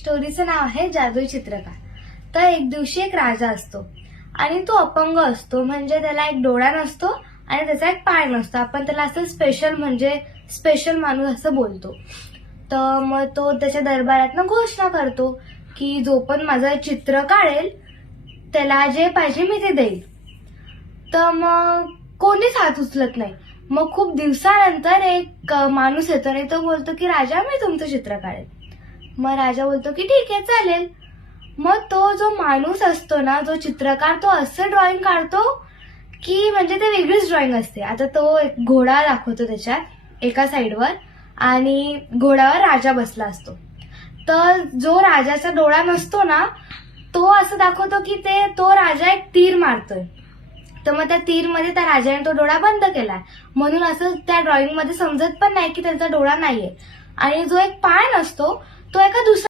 स्टोरीचं नाव आहे जादुई चित्रकार. तर एक दिवशी एक राजा असतो आणि तो अपंग असतो, म्हणजे त्याला एक डोळा नसतो आणि त्याचा एक पाय नसतो. आपण त्याला असं स्पेशल माणूस असं बोलतो. तर मग तो त्याच्या दरबारात घोषणा करतो की जो पण माझं चित्र काढेल त्याला जे पाहिजे मी ते देईल. तर मग कोणीच हात उचलत नाही. मग खूप दिवसानंतर एक माणूस येतो आणि तो बोलतो की राजा मी तुमचं चित्र काढेल. मग राजा बोलतो की ठीक आहे चालेल. मग तो जो माणूस असतो ना, जो चित्रकार, तो असं ड्रॉइंग काढतो की म्हणजे ते वेगळीच ड्रॉइंग असते. आता तो एक घोडा दाखवतो त्याच्यात एका साईडवर आणि घोड्यावर राजा बसला असतो. तर जो राजाचा डोळा नसतो ना, तो असं दाखवतो की तो राजा एक तीर मारतोय. तर मग त्या तीरमध्ये त्या राजाने तो डोळा बंद केलाय, म्हणून असं त्या ड्रॉइंग मध्ये समजत पण नाही की त्यांचा डोळा नाहीये. आणि जो एक पाय नसतो तो एका दुसऱ्या